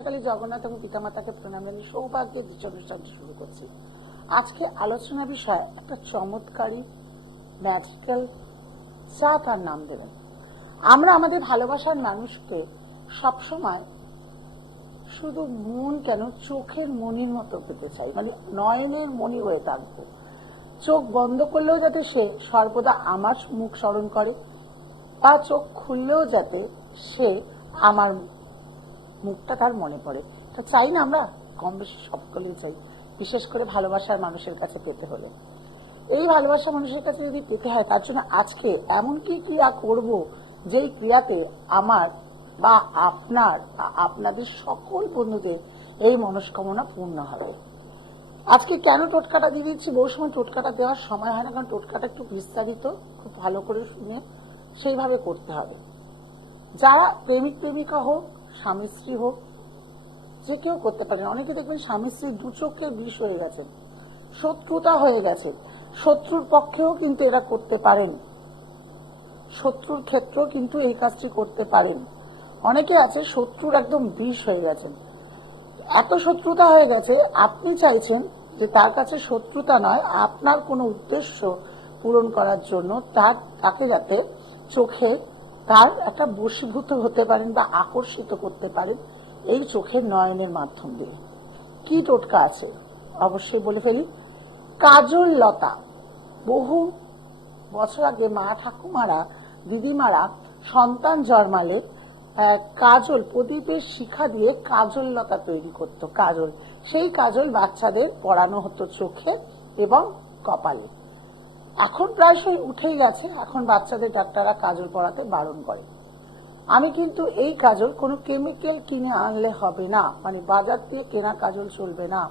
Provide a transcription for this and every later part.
জগন্নাথ এবং পিতামাতাকে প্রণাম জানিয়ে সৌভাগ্যের অনুষ্ঠান শুরু করছি। আজকে আলোচনা বিষয় একটা চমৎকারী ম্যাজিক্যাল চা, তার নাম দেবেন। আমরা আমাদের ভালোবাসার মানুষকে সবসময় শুধু মন কেন, চোখের মনির মতো পেতে চাই, মানে নয়নের মনি হয়ে থাকবো। চোখ বন্ধ করলেও যাতে সে সর্বদা আমার মুখ স্মরণ করে, বা চোখ খুললেও যাতে সে আমার মুখটা তার মনে পড়ে। এটা চাই না আমরা? কম বেশি সকলেই চাই, বিশেষ করে ভালোবাসার মানুষের কাছে পেতে হলে। এই ভালোবাসা মানুষের কাছে যদি পেতে হয়, তার জন্য আজকে এমন কি ক্রিয়া করব যেই ক্রিয়াতে আমার বা আপনার বা আপনাদের সকল বন্ধুদের এই মনস্কামনা পূর্ণ হবে। আজকে কেন টোটকাটা দিয়ে দিচ্ছি, বহু সময় টোটকাটা দেওয়ার সময় হয় না, কারণ টোটকাটা একটু বিস্তারিত, খুব ভালো করে শুনে সেইভাবে করতে হবে। যারা প্রেমিক প্রেমিকা হোক, স্বামী স্ত্রী হোক, যে কেউ করতে পারেন। অনেকে দেখবেন স্বামী স্ত্রী দু চোখে বিষ হয়ে গেছেন, শত্রুতা হয়ে গেছে, শত্রুর পক্ষেও কিন্তু এরা করতে পারেন, শত্রুর ক্ষেত্রেও কিন্তু এই কাজটি করতে পারেন। অনেকে আছে শত্রুর একদম বিষ হয়ে গেছেন, এত শত্রুতা হয়ে গেছে, আপনি চাইছেন যে তার কাছে শত্রুতা নয়, আপনার কোনো উদ্দেশ্য পূরণ করার জন্য তাকে যাতে চোখে তার একটা বশীভূত হতে পারেন বা আকর্ষিত করতে পারেন এই চোখের নয়নের মাধ্যম দিয়ে। কি টোটকা আছে অবশ্যই বলে ফেলি। কাজল লতা, বহু বছর আগে মা ঠাকুমারা, দিদিমারা সন্তান জন্মালে কাজল, প্রদীপের শিখা দিয়ে কাজল লতা তৈরি করত, কাজল। সেই কাজল বাচ্চাদের পরানো হতো চোখে এবং কপালে। এখন প্রায়শই উঠেই গেছে, এখন বাচ্চাদের ডাক্তাররা কাজল পরাতে বারণ করে। আমি কিন্তু এই কাজল কোনো কেমিক্যাল কিনে আনলে হবে না, মানে বাজার দিয়ে কেনা কাজল চলবে না।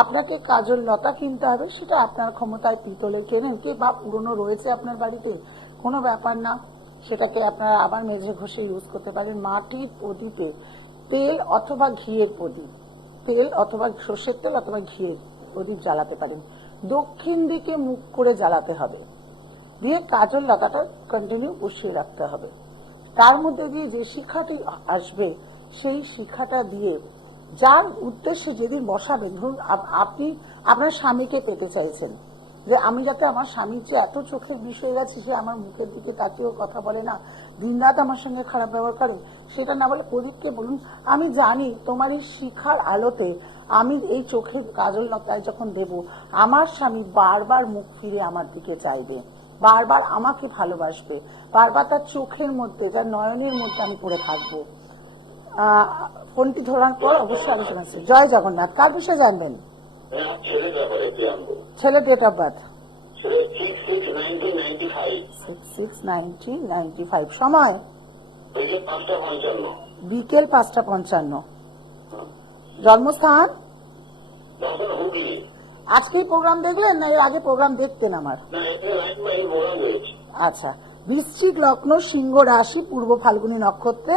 আপনাকে কাজল লতা কিনতে হবে, সেটা আপনার ক্ষমতায়, পিতলের কেনেন কে বা পুরনো রয়েছে আপনার বাড়িতে, কোনো ব্যাপার না, সেটাকে আপনারা আবার মেঝে ঘষে ইউজ করতে পারেন। মাটির প্রদীপে তেল অথবা ঘিয়ের প্রদীপ, তেল অথবা সর্ষের তেল অথবা ঘিয়ের প্রদীপ জ্বালাতে পারেন। দক্ষিণ দিকে মুখ করে জ্বালাতে হবে, দিয়ে কাজল লতাটা কন্টিনিউ বসিয়ে রাখতে হবে। তার মধ্যে দিয়ে যে শিখাটি আসবে, সেই শিখাটা দিয়ে যার উদ্দেশ্যে যেদিন বসাবেন, ধরুন আপনি আপনার স্বামীকে পেতে চাইছেন, যে আমি যাতে আমার স্বামীর যে এত চোখের বিষ হয়ে গেছে, সে আমার মুখের দিকে তাকিয়েও কথা বলে না, দিনরাত আমার সঙ্গে খারাপ ব্যবহার করে, সেটা না বলে প্রদীপকে বলুন, আমি জানি তোমার এই শিখার আলোতে আমি এই চোখের কাজল লতায় যখন দেব, আমার স্বামী বারবার মুখ ফিরে আমার দিকে চাইবে, বারবার আমাকে ভালোবাসবে, বারবার তার চোখের মধ্যে, তার নয়নের মধ্যে আমি পড়ে থাকবো। ফোনটি ধরার পর অবশ্যই আলোচনা আছে। জয় জগন্নাথ। কার বিষয়ে জানবেন? ছেলে ডেট অফ বার্থ 6/6/1995। সময় বিকেল 5:55। জন্মস্থান? আজকেই প্রোগ্রাম দেখলেন না এর আগে প্রোগ্রাম দেখতেন আমার? আচ্ছা। বৃশ্চিক লগ্ন, সিংহ রাশি, পূর্ব ফাল্গুনী নক্ষত্রে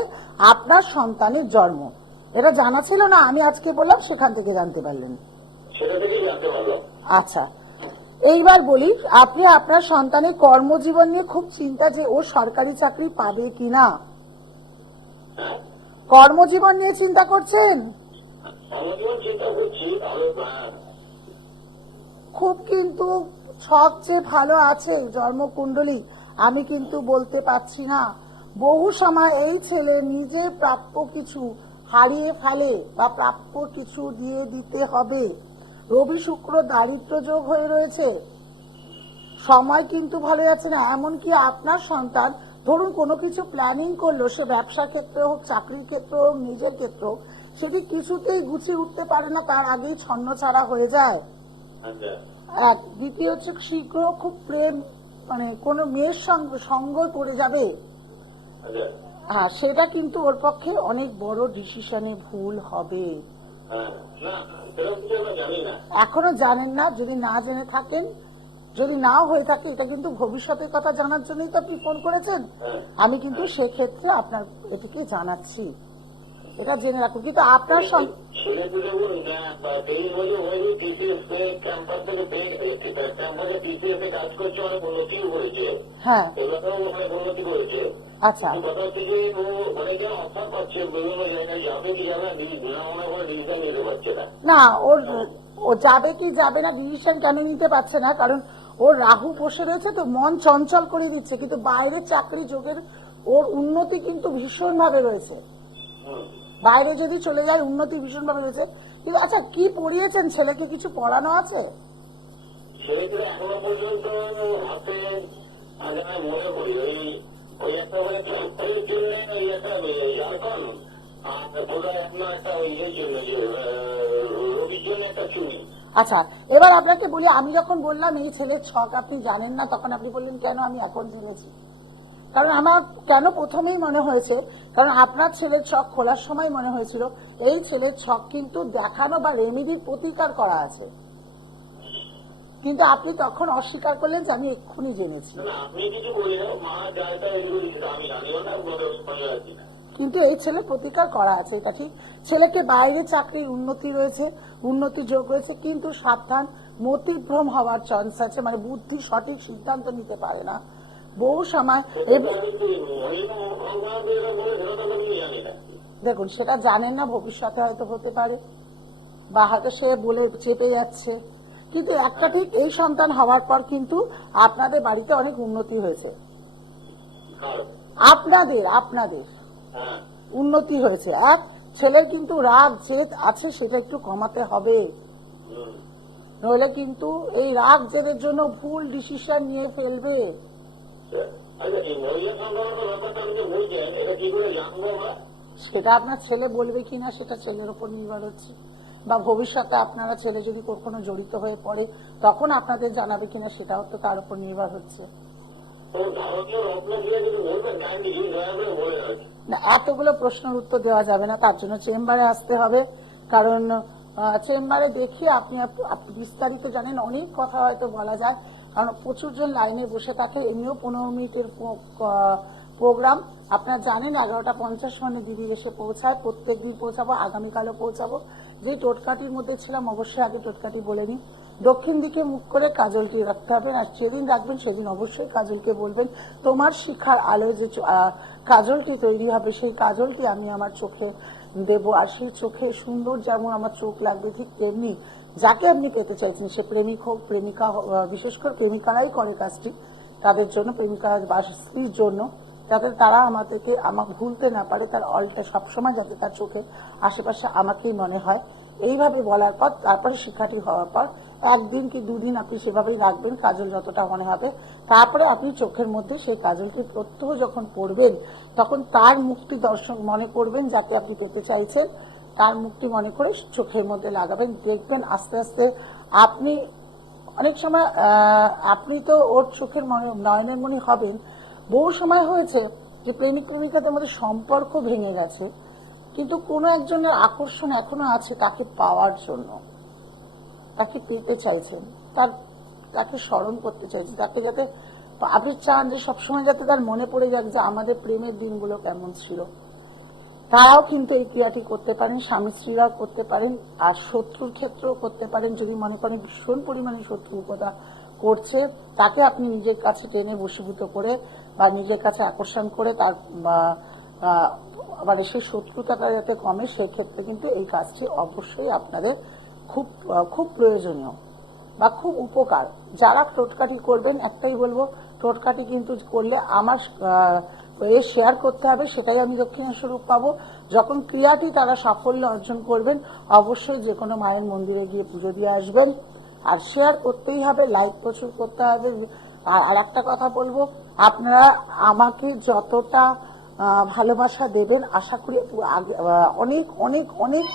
আপনার সন্তানের জন্ম। এটা জানা ছিল না, আমি আজকে বললাম, সেখান থেকে জানতে পারলেন। আচ্ছা, এইবার বলি, আপনি আপনার সন্তানের কর্মজীবন নিয়ে খুব চিন্তা, যে ও সরকারি চাকরি পাবে কিনা, কর্মজীবন নিয়ে চিন্তা করছেন? খুব কিন্তু ছক যে ভালো আছে জন্মকুণ্ডলী, আমি কিন্তু বলতে পারছি না। বহু সময় এই ছেলে নিজে প্রাপ্য কিছু হারিয়ে ফেলে, বা প্রাপ্য কিছু দিয়ে দিতে হবে। রবি শুক্র দারিদ্র যোগ হয়ে রয়েছে, সময় কিন্তু ভালো যাচ্ছে না। এমনকি আপনার সন্তান ধরুন কোনো কিছু প্ল্যানিং করলো, সে ব্যবসার ক্ষেত্রে হোক, চাকরির ক্ষেত্রে হোক, নিজের ক্ষেত্রে হোক, সেটি কিছুতেই গুছিয়ে উঠতে পারে না, তার আগেই ছন্নছাড়া হয়ে যায়। এক, দ্বিতীয় হচ্ছে শীঘ্র খুব প্রেম, মানে কোনো মেয়ের সঙ্গ পড়ে যাবে। হ্যাঁ, সেটা কিন্তু ওর পক্ষে অনেক বড় ডিসিশনে ভুল হবে। এখনো জানেন না? যদি না জেনে থাকেন, যদি নাও হয়ে থাকে, এটা কিন্তু ভবিষ্যতের কথা জানার জন্যই তো আপনি ফোন করেছেন। আমি কিন্তু সেক্ষেত্রে আপনার এটিকে জানাচ্ছি। এটা জেনে রাখুন। কিন্তু আপনার হ্যাঁ, আচ্ছা, না ও যাবে কি যাবে না ডিসিশন কেন নিতে পারছে না, কারণ ওর রাহু বসে রয়েছে তো, মন চঞ্চল করে দিচ্ছে। কিন্তু বাইরের চাকরি যোগের ওর উন্নতি কিন্তু ভীষণ ভাবে রয়েছে, বাইরে যদি চলে যায় উন্নতি ভীষণ ভাবে রয়েছে। কিন্তু আচ্ছা, কি পড়িয়েছেন ছেলেকে? কিছু পড়ানো আছে? এখনো পর্যন্ত হাতে মনে করি ওই একটা আচ্ছা, এবার আপনাকে বলি, আমি যখন বললাম এই ছেলের ছক আপনি জানেন না, তখন আপনি বললেন কেন আমি এখন জেনেছি। কারণ আমার কেন প্রথমেই মনে হয়েছে, কারণ আপনার ছেলের ছক খোলার সময় মনে হয়েছিল এই ছেলের ছক কিন্তু দেখানো বা রেমিডির প্রতিকার করা আছে, কিন্তু আপনি তখন অস্বীকার করলেন যে আমি এক্ষুনি জেনেছি। কিন্তু এই ছেলে প্রতিকার করা আছে, এটা ঠিক। ছেলেকে বাইরে চাকরির উন্নতি রয়েছে, উন্নতি যোগ রয়েছে, কিন্তু সাবধান, মতিভ্রম হওয়ার চান্স আছে, মানে বুদ্ধি সঠিক সিদ্ধান্ত নিতে পারে না বহু সময়। দেখুন, সেটা জানেন না, ভবিষ্যতে হয়তো হতে পারে, বা হয়তো সে বলে চেপে যাচ্ছে। কিন্তু একটা ঠিক, এই সন্তান হওয়ার পর কিন্তু আপনাদের বাড়িতে অনেক উন্নতি হয়েছে, আপনাদের উন্নতি হয়েছে। আর ছেলের কিন্তু রাগ জেদ আছে, সেটা একটু কমাতে হবে, নইলে কিন্তু এই রাগ জেদের জন্য ভুল ডিসিশন নিয়ে ফেলবে। সেটা আপনার ছেলে বলবে কিনা সেটা ছেলের উপর নির্ভর হচ্ছে, বা ভবিষ্যতে আপনারা ছেলে যদি কখনো জড়িত হয়ে পড়ে তখন আপনাদের জানাবে কিনা সেটাও তো তার উপর নির্ভর হচ্ছে। না, এতগুলো প্রশ্নের উত্তর দেওয়া যাবে না, তার জন্য চেম্বারে আসতে হবে। কারণ চেম্বারে দেখিয়ে আপনি বিস্তারিত জানেন, অনেক কথা হয়তো বলা যায়, কারণ প্রচুর জন লাইনে বসে থাকে। এমনিও 15 মিনিটের প্রোগ্রাম, আপনারা জানেন 11:50 দিদি এসে পৌঁছায়, প্রত্যেক দিন পৌঁছাবো, আগামীকালও পৌঁছাবো। যে টোটকাটির মধ্যে ছিলাম, অবশ্যই আগে টোটকাটি বলে নিন। দক্ষিণ দিকে মুখ করে কাজলটি রাখতে হবে, আর যেদিন রাখবেন সেদিন অবশ্যই কাজলকে বলবেন তোমার শিখার আলোয় যে কাজলটি তৈরি হবে সেই কাজলটি আমি আমার চোখে দেব, আর সেই চোখে সুন্দর যেমন আমার চোখ লাগবে ঠিক তেমনি যাকে আপনি পেতে চাইছেন, সে প্রেমিক হোক প্রেমিকা হোক, বিশেষ করে প্রেমিকারাই করে কাজটি, তাদের জন্য, প্রেমিকা বা স্ত্রীর জন্য, যাতে তারা আমাকে ভুলতে না পারে, তার অলটা সবসময় যাতে তার চোখে আশেপাশে আমাকেই মনে হয়। এইভাবে বলার পর তারপরে শিক্ষাটি হওয়ার পর 1 দিন কি 2 দিন আপনি সেভাবেই রাখবেন, কাজল যতটা মনে হবে। তারপরে আপনি চোখের মধ্যে সেই কাজলটি প্রত্যহ যখন পড়বেন তখন তার মুক্তি দর্শন মনে করবেন, যাতে আপনি পেতে চাইছেন তার মুক্তি মনে করে চোখের মধ্যে লাগাবেন। দেখবেন আস্তে আস্তে আপনি, অনেক সময় আপনি তো ওর চোখের নয়নের মণি হবেন। বহু সময় হয়েছে যে প্রেমিক প্রেমিকাদের মধ্যে সম্পর্ক ভেঙে গেছে, কিন্তু কোনো একজনের আকর্ষণ এখনো আছে তাকে পাওয়ার জন্য, তাকে পেতে চাইছেন, তাকে স্মরণ করতে চাইছেন, তাকে যাতে আপনি চান যে সবসময় যাতে তার মনে পড়ে যাক যে আমাদের প্রেমের দিনগুলো কেমন ছিল। তারাও কিন্তু এই ক্রিয়াটি করতে পারেন, স্বামী স্ত্রীরাও করতে পারেন, আর শত্রুর ক্ষেত্রেও করতে পারেন। যদি মনে করেন ভীষণ পরিমাণে শত্রু উপদা করছে, তাকে আপনি নিজের কাছে টেনে বশীভূত করে বা নিজের কাছে আকর্ষণ করে তার মানে সেই শত্রুতাটা যাতে কমে, সেক্ষেত্রে কিন্তু এই কাজটি অবশ্যই আপনাদের খুব খুব প্রয়োজনীয় বা খুব উপকার। যারা টোটকাটি করবেন একটাই বলবো, টোটকাটি কিন্তু করলে আমার শেয়ার করতে হবে, সেটাই আমি দক্ষিণেশ্বরূপ পাবো। যখন ক্রিয়াটি তারা সাফল্য অর্জন করবেন অবশ্যই যে কোনো মায়ের মন্দিরে গিয়ে পুজো দিয়ে আসবেন, আর শেয়ার করতেই হবে, লাইক প্রচুর করতে হবে। আর একটা কথা বলবো, আপনারা আমাকে যতটা ভালোবাসা দেবেন আশা করি অনেক অনেক অনেক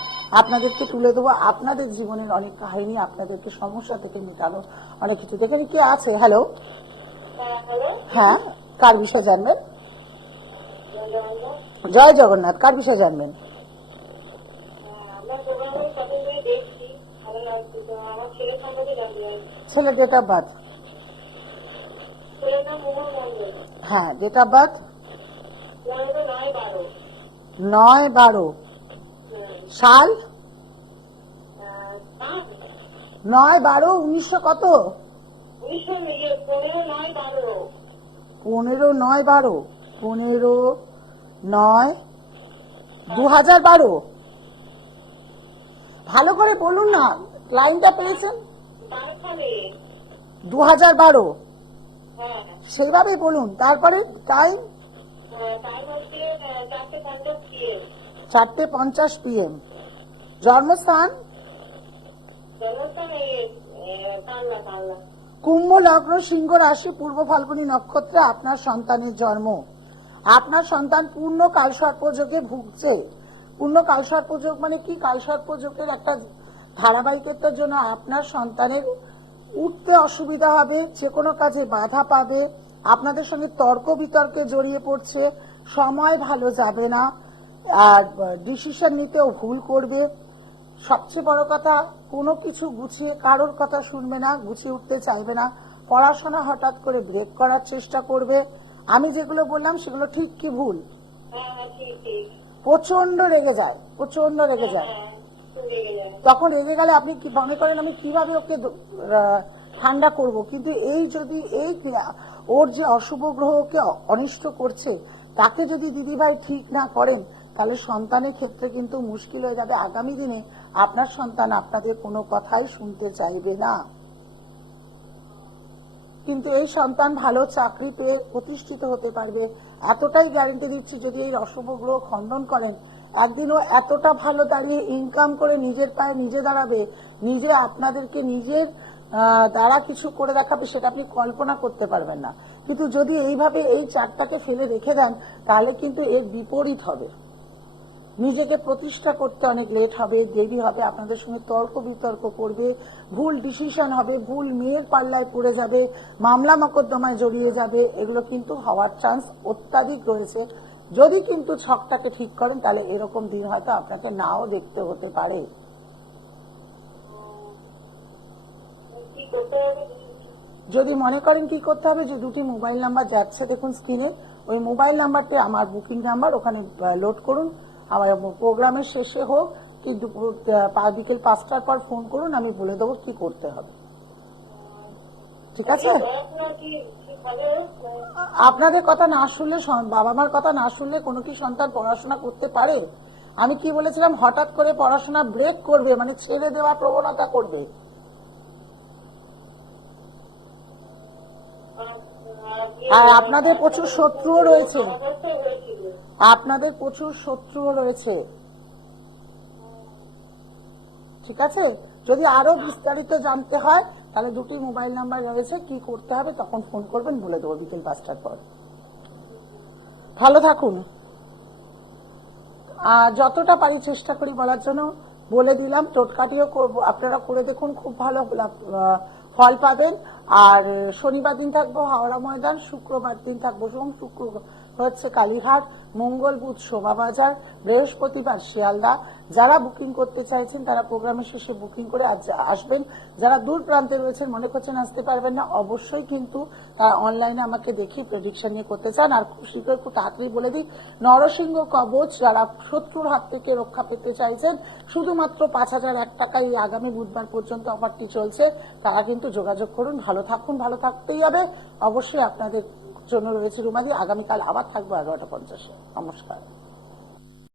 আপনাদেরকে তুলে দেবো, আপনাদের জীবনের অনেক কাহিনী, আপনাদেরকে সমস্যা থেকে মেটানো অনেক কিছু। দেখেন কি আছে। হ্যালো, হ্যাঁ, কার বিষয় জানবেন? জয় জগন্নাথ, কার বিষয় জানবেন? ছেলে ডেট অফ বার্থ? হ্যাঁ, ডেট অফ বার্থ 9/12। সাল পাঁচ 9/12/1900 কত? 15/9/12 15/9/12 15/9/2012। ভালো করে বলুন না, লাইনটা পেয়েছেন? তারপরে 2012 হ্যাঁ সেইভাবে বলুন। তারপরে টাইম টাইম হচ্ছে 4:50 PM। 4:50 PM। জন্মস্থান জন্মস্থান কাল্লা। কুম্ভ লগ্ন, সিংহ রাশি, পূর্ব ফাল্গুনী নক্ষত্রে আপনার সন্তানের জন্ম। আপনার সন্তান পূর্ণ কালসর্পযোগে ভুগছে। পূর্ণ কালসর্পযোগ মানে কি? কালসর্পযোগের একটা ধারাবাহিকতার জন্য আপনার সন্তানের উঠতে অসুবিধা হবে, যে কোনো কাজে বাধা পাবে, আপনাদের সঙ্গে তর্ক বিতর্কে জড়িয়ে পড়ছে, সময় ভালো যাবে না, আর ডিসিশন নিতেও ভুল করবে। সবচেয়ে বড় কথা, কোনো কিছু গুছিয়ে কারোর কথা শুনবে না, গুছিয়ে উঠতে চাইবে না, পড়াশোনা হঠাৎ করে ব্রেক করার চেষ্টা করবে। আমি যেগুলো বললাম সেগুলো ঠিক কি ভুল? হ্যাঁ ঠিক ঠিক। প্রচন্ড রেগে যায়, প্রচন্ড রেগে যায়। তখন রেগে গেলে আপনি কি মনে করেন আমি কিভাবে ওকে ঠান্ডা করব? কিন্তু এই যদি এই ওর যে অশুভ গ্রহ ওকে অনিষ্ট করছে, তাকে যদি দিদিভাই ঠিক না করেন, তাহলে সন্তানের ক্ষেত্রে কিন্তু মুশকিল হয়ে যাবে। আগামী দিনে আপনার সন্তান আপনাদের কোনো কথাই শুনতে চাইবে না। কিন্তু এই সন্তান ভালো চাকরি পেয়ে প্রতিষ্ঠিত হতে পারবে, এতটাই গ্যারান্টি দিচ্ছি। যদি এই অশুভ গ্রহ খণ্ডন করেন, একদিনও এতটা ভালো দাঁড়িয়ে ইনকাম করে নিজের পায়ে নিজে দাঁড়াবে, নিজে আপনাদেরকে নিজের দ্বারা কিছু করে দেখাবে, সেটা আপনি কল্পনা করতে পারবেন না। কিন্তু যদি এইভাবে এই চারটাকে ফেলে রেখে দেন, তাহলে কিন্তু এর বিপরীত হবে। নিজেকে প্রতিষ্ঠা করতে অনেক লেট হবে, দেরি হবে, আপনাদের সঙ্গে তর্ক বিতর্ক করবে, ভুল ডিসিশন হবে, ভুল মেয়ের পাল্লায় পড়ে যাবে, মামলা মকদ্দমায় জড়িয়ে যাবে। এগুলো কিন্তু হওয়ার চান্স অত্যাধিক রয়েছে। যদি কিন্তু ছকটাকে ঠিক করেন, তাহলে এরকম দিন হয়তো আপনাকে নাও দেখতে হতে পারে। যদি মনে করেন কি করতে হবে, যে দুটি মোবাইল নাম্বার যাচ্ছে দেখুন স্ক্রিনে, ওই মোবাইল নাম্বারটি আমার বুকিং নাম্বার, ওখানে লোড করুন। আমার প্রোগ্রামের শেষে হোক কি বিকেল 5টার পর ফোন করুন, আমি বলে দেবো কি করতে হবে। ঠিক আছে? আপনাদের কথা না শুনলে, বাবা মার কথা না শুনলে কোনো কি সন্তান পড়াশোনা করতে পারে? আমি কি বলেছিলাম? হঠাৎ করে পড়াশোনা ব্রেক করবে, মানে ছেড়ে দেওয়া প্রবণতা করবে। আর আপনাদের প্রচুর শত্রুও রয়েছে, আপনাদের প্রচুর শত্রুও রয়েছে। ঠিক আছে? যদি আরো বিস্তারিত জানতে হয়, তাহলে দুটি মোবাইল নাম্বার রয়েছে, কি করতে হবে তখন ফোন করবেন, বলে দেবো বিকেল 5টার পর। ভালো থাকুন। যতটা পারি চেষ্টা করি বলার জন্য, বলে দিলাম। টোটকাটিও আপনারা করে দেখুন, খুব ভালো ফল পাবেন। আর শনিবার দিন থাকবো হাওড়া ময়দান, শুক্রবার দিন থাকবো শুক্র হচ্ছে কালীঘাট, মঙ্গল বুধ শোভাবাজার, বৃহস্পতিবার শিয়ালদা। যারা বুকিং করতে চাইছেন তারা প্রোগ্রামের শেষে বুকিং করে আজ আসবেন। যারা দূর প্রান্তে রয়েছেন, মনে করছেন আসতে পারবেন না, অবশ্যই কিন্তু অনলাইনে আমাকে দেখি প্রেডিকশন নিয়ে করতে চান। আর খুশি করে একটু তাড়াতাড়ি বলে দিই, নরসিংহ কবচ যারা শত্রুর হাত থেকে রক্ষা পেতে চাইছেন, শুধুমাত্র 5,001 টাকা এই আগামী বুধবার পর্যন্ত অফারটি চলছে। তারা কিন্তু যোগাযোগ করুন। ভালো থাকুন, ভালো থাকতেই হবে। অবশ্যই আপনাদের জন্য রয়েছে রুমালি। আগামীকাল আবার থাকবো 11টা 50-এ। নমস্কার।